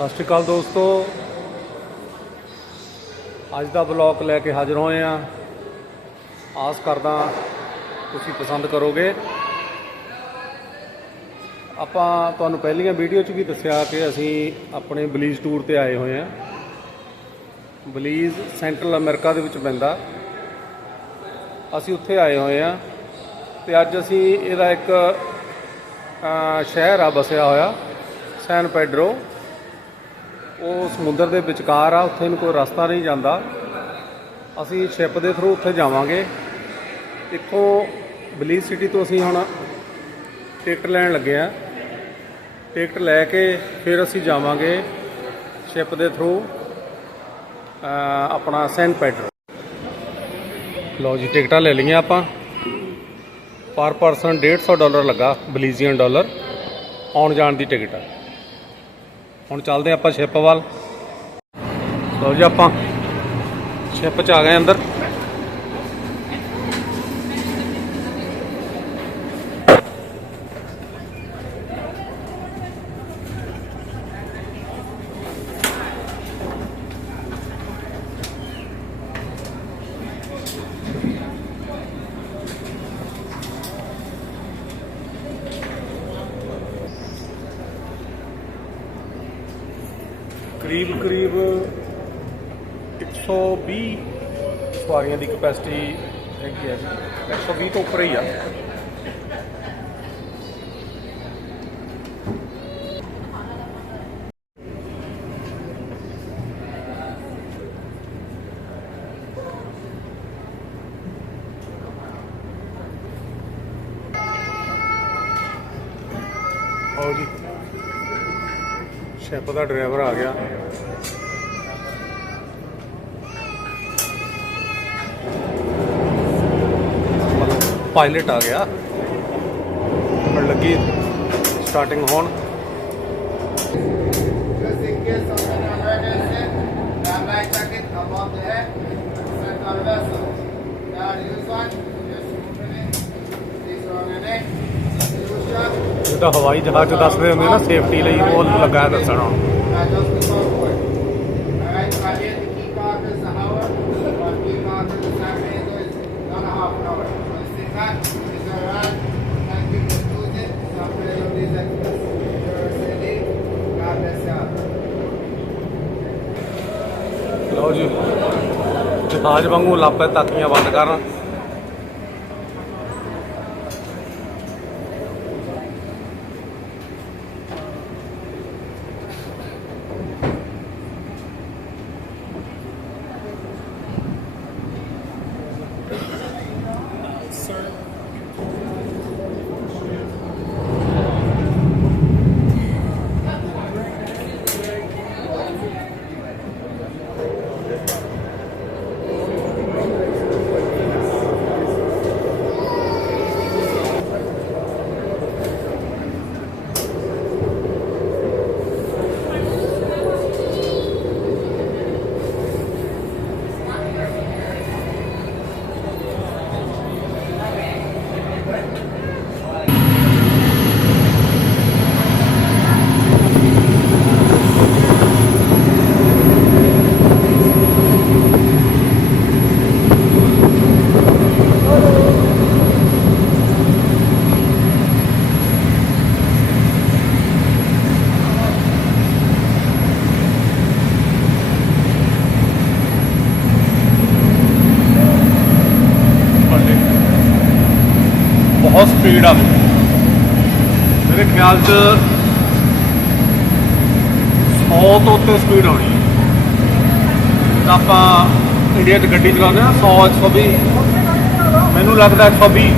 ਸਤਿ ਸ਼੍ਰੀ ਅਕਾਲ ਦੋਸਤੋ। ਅੱਜ ਦਾ ਬਲੌਗ ਲੈ ਕੇ ਹਾਜ਼ਰ ਹੋਏ ਆ ਆਸ ਕਰਦਾ ਤੁਸੀਂ ਪਸੰਦ ਕਰੋਗੇ। ਆਪਾਂ ਤੁਹਾਨੂੰ ਪਹਿਲੀਆਂ ਵੀਡੀਓ 'ਚ ਵੀ ਦੱਸਿਆ ਕਿ ਅਸੀਂ ਆਪਣੇ ਬਲੀਜ਼ ਟੂਰ ਤੇ ਆਏ ਹੋਏ ਆ ਬਲੀਜ਼ ਸੈਂਟਰਲ ਅਮਰੀਕਾ ਦੇ ਵਿੱਚ ਪੈਂਦਾ। ਅਸੀਂ ਉੱਥੇ ਆਏ ਹੋਏ ਆ ਤੇ ਅੱਜ ਅਸੀਂ ਇਹਦਾ ਇੱਕ ਸ਼ਹਿਰ ਆ, ਬਸਿਆ ਹੋਇਆ, ਸੈਨ ਪੈਡਰੋ। ਉਹ ਸਮੁੰਦਰ ਦੇ ਵਿਚਕਾਰ ਆ, ਉੱਥੇ ਨੂੰ ਕੋਈ ਰਸਤਾ ਨਹੀਂ ਜਾਂਦਾ। ਅਸੀਂ ਸ਼ਿਪ ਦੇ ਥਰੂ ਉੱਥੇ ਜਾਵਾਂਗੇ। ਇੱਥੋਂ ਬਲੀਜ਼ ਸਿਟੀ ਤੋਂ ਅਸੀਂ ਹੁਣ ਟਿਕਟ ਲੈਣ ਲੱਗੇ ਆ। ਟਿਕਟ ਲੈ ਕੇ ਫਿਰ ਅਸੀਂ ਜਾਵਾਂਗੇ ਸ਼ਿਪ ਦੇ ਥਰੂ ਆਪਣਾ ਸੈਂਟ ਪੈਡਰੋ ਲਓ ਜੀ, ਟਿਕਟਾਂ ਲੈ ਲਈਆਂ ਆਪਾਂ। ਪਰ ਪਰਸਨ 150 ਡਾਲਰ ਲੱਗਾ ਬਲੀਜ਼ੀਅਨ ਡਾਲਰ। ਆਉਣ ਜਾਣ ਦੀ ਟਿਕਟ ਆ। ਹੁਣ ਚੱਲਦੇ ਆਪਾਂ ਸ਼ਿਪ ਵੱਲ। ਲਓ ਜੀ ਆਪਾਂ ਸ਼ਿਪ 'ਚ ਆ ਗਏ ਅੰਦਰ। ਕਰੀਬ ਕਰੀਬ 120 ਸਵਾਰੀਆਂ ਦੀ ਕਪੈਸਿਟੀ ਹੈਗੀ ਹੈ ਜੀ। 120 ਤੋਂ ਉੱਪਰ ਹੀ ਆ ਆਓ ਜੀ ਸ਼ਿਪ ਦਾ ਡਰਾਈਵਰ ਆ ਗਿਆ। ਪਾਇਲਟ ਆ ਗਿਆ। ਹੁਣ ਲੱਗੀ ਸਟਾਰਟਿੰਗ ਹੋਣ ਜਿੱਦਾਂ ਹਵਾਈ ਜਹਾਜ਼ ਦੱਸਦੇ ਹੁੰਦੇ ਨਾ ਸੇਫਟੀ ਲਈ ਉਹ ਲੱਗਾ ਦੱਸਣਾ ਲਓ ਜੀ ਜਹਾਜ਼ ਵਾਂਗੂ ਲਾਪੇ ਤਾਕੀਆਂ ਬੰਦ ਕਰਨ ਬੱਲੇ ਬਹੁਤ ਸਪੀਡ ਆ ਮੇਰੇ ਖਿਆਲ 'ਚ 100 ਤੋਂ ਉੱਤੇ ਸਪੀਡ ਆਉਣੀ ਹੈ। ਆਪਾਂ ਇੰਡੀਆ 'ਚ ਗੱਡੀ ਚਲਾਉਂਦੇ ਆ 100 120 ਮੈਨੂੰ ਲੱਗਦਾ 120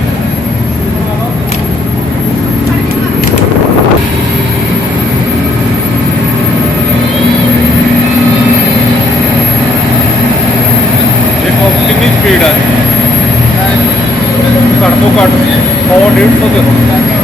ਦੇਖੋ ਕਿੰਨੀ ਸਪੀਡ ਆ। ਘੱਟ ਤੋਂ ਘੱਟ 100 150 ਤੇ ਹੋਣਾ।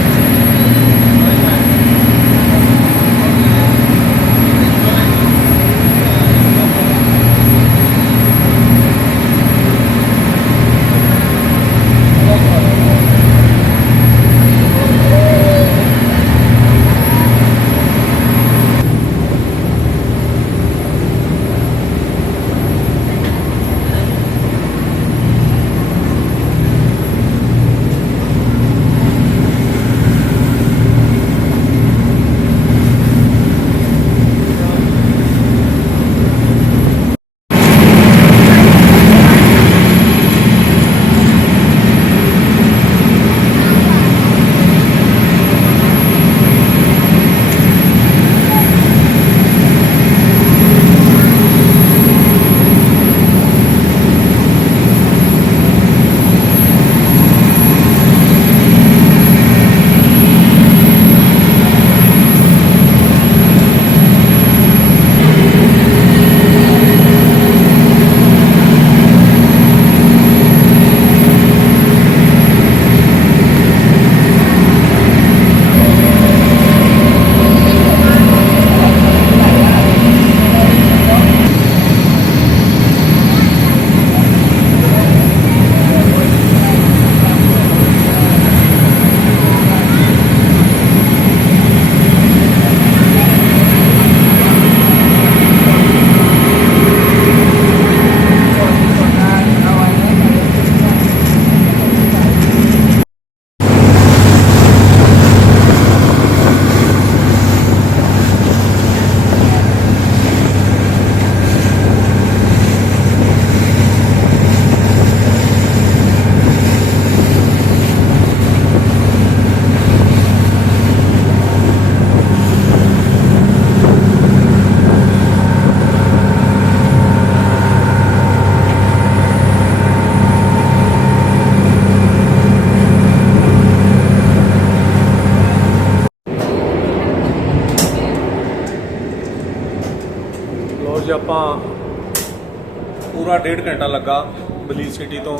ਡੇਢ ਘੰਟਾ ਲੱਗਾ ਬਲੀਚ ਸਿਟੀ ਤੋਂ।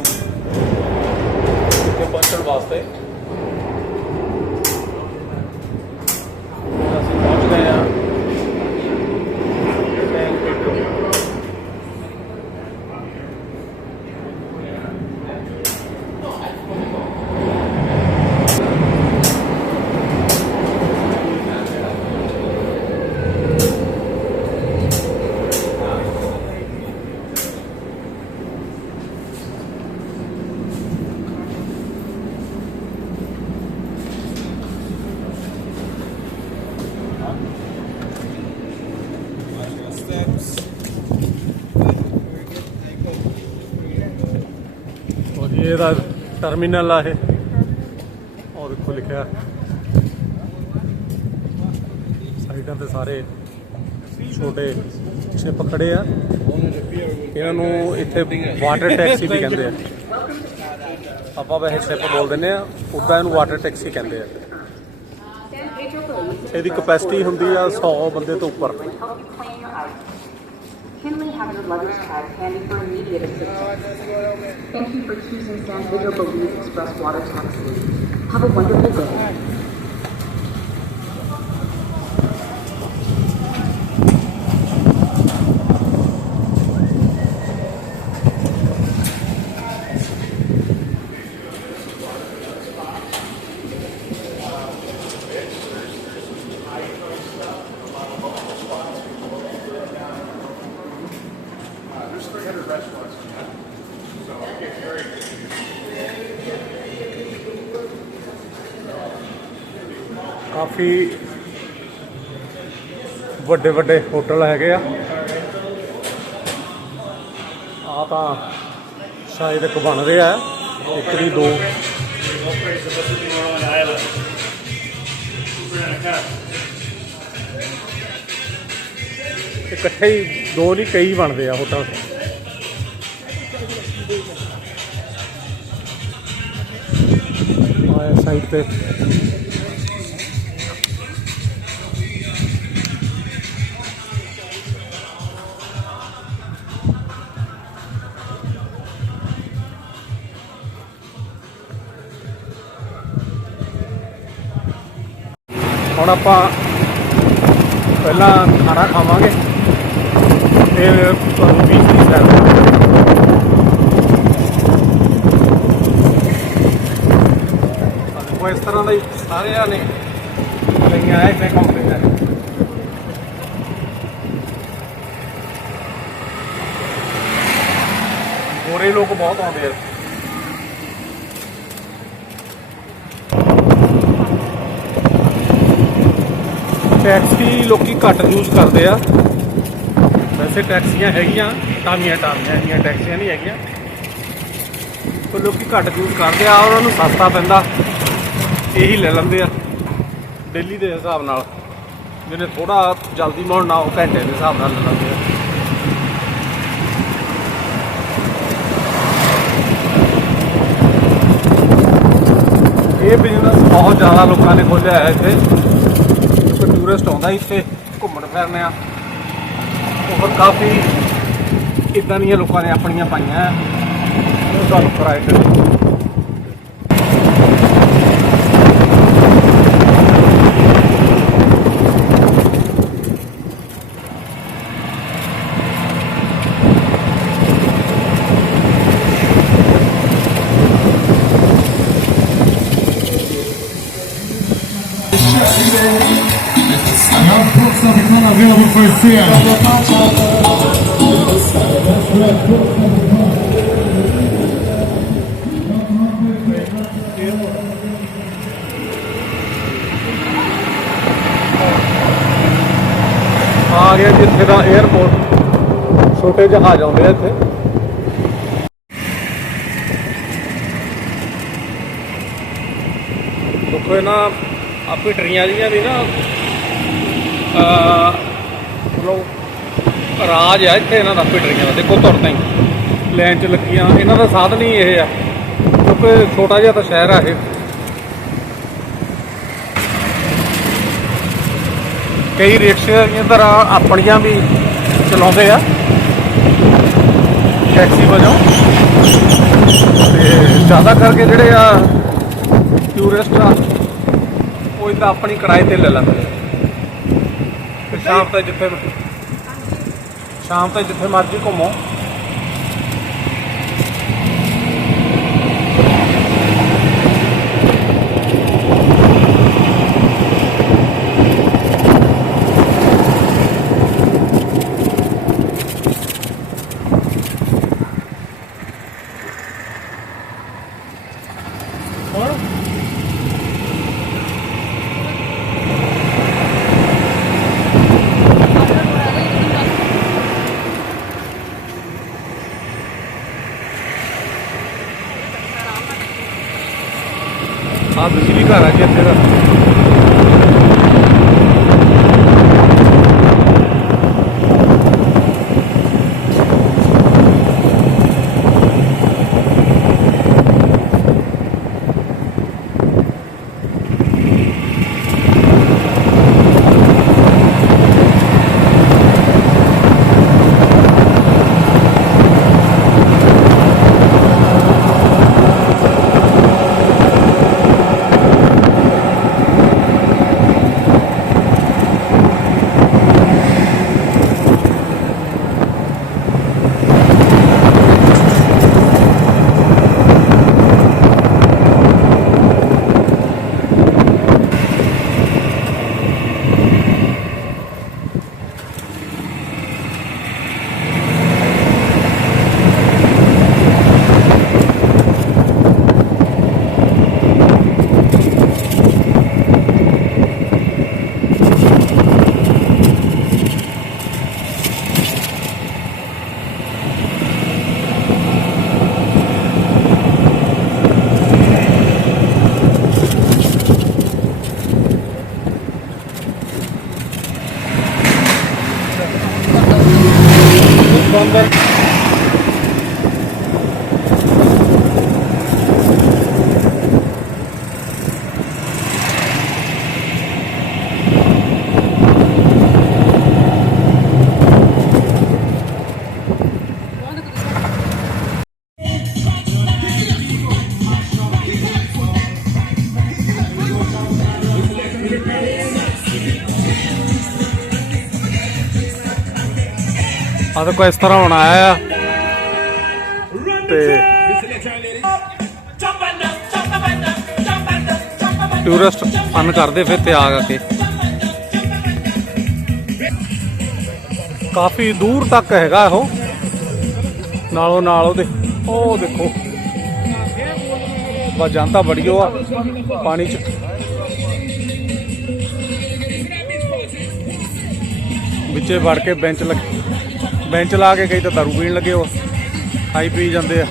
ਇੱਥੇ ਪਹੁੰਚਣ ਵਾਸਤੇ। ਅਸੀਂ ਪਹੁੰਚ ਗਏ ਆ ਉਹ ਟਰਮੀਨਲ ਆ ਇਹ। ਉਹ ਦੇਖੋ ਲਿਖਿਆ। ਸਾਈਡਾਂ ਤੇ ਸਾਰੇ ਛੋਟੇ ਸ਼ਿਪ ਖੜੇ ਆ। ਇਹਨਾਂ ਨੂੰ ਇੱਥੇ ਵਾਟਰ ਟੈਕਸੀ ਵੀ ਕਹਿੰਦੇ ਆ। ਆਪਾਂ ਵੈਸੇ ਸ਼ਿਪ ਬੋਲ ਦਿੰਦੇ ਆ, ਉੱਦਾਂ ਇਹਨੂੰ ਵਾਟਰ ਟੈਕਸੀ ਕਹਿੰਦੇ ਆ। ਇਹਦੀ ਕਪੈਸਿਟੀ ਹੁੰਦੀ ਆ 100 ਬੰਦੇ ਤੋਂ ਉੱਪਰ। Have 500 luggage tag handy for immediate assistance. Thank you for choosing San Pedro Belize Express Water Taxi. Have a wonderful day. ਕਾਫੀ ਵੱਡੇ ਵੱਡੇ ਹੋਟਲ ਹੈਗੇ ਆ। ਆ ਤਾਂ ਸ਼ਾਇਦ ਇੱਕ ਬਣ ਰਿਹਾ ਇੱਕ ਦੀ ਦੋ। ਇਕੱਠੇ ਹੀ ਦੋ ਨਹੀਂ, ਕਈ ਬਣਦੇ ਆ ਹੋਟਲ। ਆਇਆ ਸਾਈਡ ਤੇ ਹੁਣ ਆਪਾਂ ਪਹਿਲਾਂ ਖਾਣਾ ਖਾਵਾਂਗੇ ਫਿਰ ਤੁਹਾਨੂੰ ਵੀ ਦੀ ਸੈਰ ਕੋਈ ਇਸ ਤਰ੍ਹਾਂ ਦਾ ਹੀ ਸਾਰਿਆਂ ਨੇ ਲਈਆਂ ਐ ਇੱਥੇ ਘੁੰਮਦੇ ਨੇ। ਗੋਰੇ ਲੋਕ ਬਹੁਤ ਆਉਂਦੇ ਆ ਟੈਕਸੀ ਲੋਕੀ ਘੱਟ ਯੂਜ਼ ਕਰਦੇ ਆ। ਵੈਸੇ ਟੈਕਸੀਆਂ ਹੈਗੀਆਂ ਟਾਮੀਆਂ ਟਾਮੀਆਂ ਹੈਗੀਆਂ, ਟੈਕਸੀਆਂ ਨਹੀਂ ਹੈਗੀਆਂ। ਪਰ ਲੋਕੀ ਘੱਟ ਯੂਜ਼ ਕਰਦੇ ਆ, ਉਹਨਾਂ ਨੂੰ ਸਸਤਾ ਪੈਂਦਾ। ਇਹੀ ਲੈ ਲੈਂਦੇ ਆ ਦਿੱਲੀ ਦੇ ਹਿਸਾਬ ਨਾਲ। ਜਿਹਨੇ ਥੋੜਾ ਜਲਦੀ ਮੋੜਨਾ, ਉਹ ਘੰਟੇ ਦੇ ਹਿਸਾਬ ਨਾਲ ਲੈ ਲੈਂਦੇ ਆ। ਇਹ ਬਿਜ਼ਨਸ ਬਹੁਤ ਜ਼ਿਆਦਾ ਲੋਕਾਂ ਨੇ ਖੋਲ੍ਹਿਆ ਹੈ ਇੱਥੇ। ਟੂਰਿਸਟ ਆਉਂਦਾ ਇੱਥੇ, ਘੁੰਮਣ ਫਿਰਨ ਆ। ਹੋਰ ਕਾਫੀ ਇਦਾਂ ਦੀਆਂ ਲੋਕਾਂ ਨੇ ਆਪਣੀਆਂ ਪਾਈਆਂ। ਆ ਉਹ ਤੁਹਾਨੂੰ ਪ੍ਰਾਈਵੇਟ become ਆ ਗਿਆ ਜੀ ਇੱਥੇ ਦਾ 에어ਪੋਰਟ ਛੋਟੇ ਜਹਾਜ਼ ਆਉਂਦੇ ਆ ਇੱਥੇ। ਦੇਖੋ ਇਹ ਨਾ ਆ ਪਿਟਰੀਆਂ ਜੀਆਂ ਵੀ ਨਾ ਮਤਲਬ ਰਾਜ ਆ ਇੱਥੇ ਇਹਨਾਂ ਦਾ ਪਿਟਰੀਆਂ ਦਾ। ਦੇਖੋ ਤੁਰਦਾ ਹੀ ਲੈਣ 'ਚ ਲੱਗੀਆਂ, ਇਹਨਾਂ ਦਾ ਸਾਧਨ ਹੀ ਇਹ ਆ। ਕਿਉਂਕਿ ਛੋਟਾ ਜਿਹਾ ਤਾਂ ਸ਼ਹਿਰ ਆ ਇਹ। ਕਈ ਰਿਕਸ਼ੇ ਦੀਆਂ ਤਰ੍ਹਾਂ ਆਪਣੀਆਂ ਵੀ ਚਲਾਉਂਦੇ ਆ। ਟੈਕਸੀ ਵਜੋਂ। ਤੇ ਜ਼ਿਆਦਾ ਕਰਕੇ ਜਿਹੜੇ ਆ ਟੂਰਿਸਟ ਆ, ਉਹ ਇਦਾਂ ਆਪਣੀ ਕਿਰਾਏ ਤੇ ਲੈ ਲੈਂਦੇ ਆ। ਸ਼ਾਮ ਤੱਕ ਜਿੱਥੇ ਸ਼ਾਮ ਤੱਕ ਜਿੱਥੇ ਮਰਜ਼ੀ ਘੁੰਮੋ। ਅੰਦਰ ਆ ਦੇਖੋ ਇਸ ਤਰ੍ਹਾਂ ਹੁਣ ਆਇਆ ਆ। ਤੇ ਟੂਰਿਸਟ ਫਨ ਕਰਦੇ ਫਿਰ ਤੇ ਆ ਕੇ। ਕਾਫੀ ਦੂਰ ਤੱਕ ਹੈਗਾ ਉਹ ਨਾਲੋਂ ਨਾਲ ਉਹਦੇ, ਉਹ ਦੇਖੋ। ਬਸ ਜਾਂਦਾ ਬੜੀਓ ਆ, ਪਾਣੀ ਚ। ਵਿੱਚੇ ਵੜ ਕੇ ਬੈਂਚ ਲੱਗੇ। ਬੈਂਚ ਲਾ ਕੇ ਕਈ ਤਾਂ ਦਾਰੂ ਪੀਣ ਲੱਗੇ ਹੋ ਖਾਈ ਪੀ ਜਾਂਦੇ ਆ।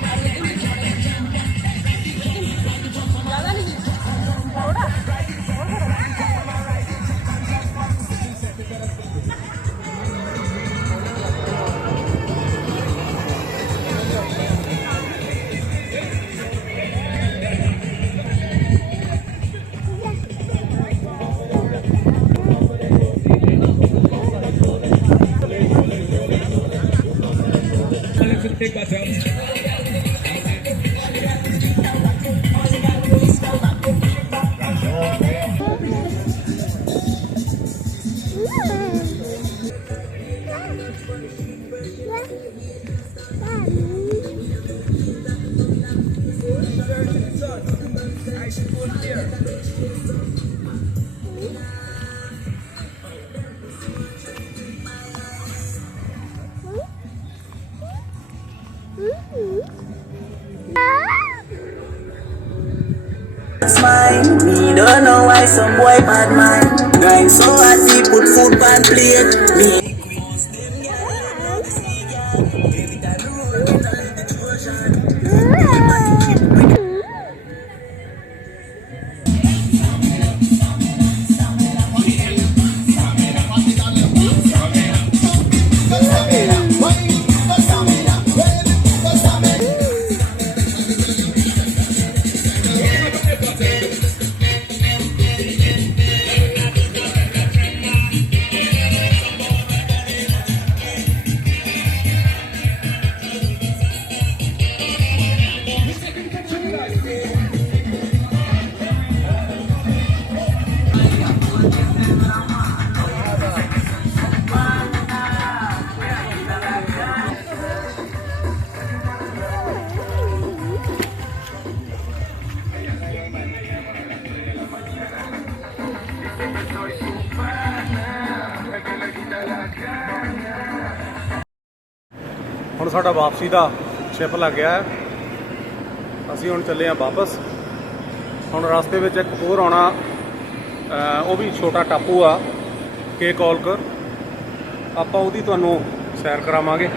It's mine. Me don't know why some boy bad mind. Grind so hard, he put food on plate. Me ਹੁਣ ਸਾਡਾ ਵਾਪਸੀ ਦਾ ਸ਼ਿਪ ਲੱਗ ਗਿਆ ਹੈ। ਅਸੀਂ ਹੁਣ ਚੱਲੇ ਹਾਂ ਵਾਪਸ। ਹੁਣ ਰਸਤੇ ਵਿੱਚ ਇੱਕ ਹੋਰ ਆਉਣਾ ਉਹ ਵੀ ਛੋਟਾ ਟਾਪੂ ਆ ਕੇ ਕਾਲ ਕਰ ਆਪਾਂ ਉਹਦੀ ਤੁਹਾਨੂੰ ਸੈਰ ਕਰਾਵਾਂਗੇ।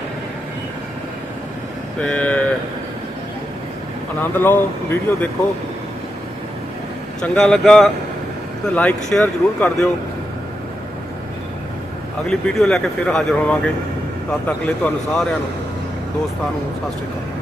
ਤੇ ਆਨੰਦ ਲਓ ਵੀਡੀਓ ਦੇਖੋ। ਚੰਗਾ ਲੱਗਾ ਤੇ ਲਾਈਕ ਸ਼ੇਅਰ ਜ਼ਰੂਰ ਕਰ ਦਿਓ। ਅਗਲੀ ਵੀਡੀਓ ਲੈ ਕੇ ਫਿਰ ਹਾਜ਼ਰ ਹੋਵਾਂਗੇ। ਤਦ ਤੱਕ ਲਈ ਤੁਹਾਨੂੰ ਸਾਰਿਆਂ ਨੂੰ ਦੋਸਤਾਂ ਨੂੰ ਸਤਿ ਸ਼੍ਰੀ ਅਕਾਲ।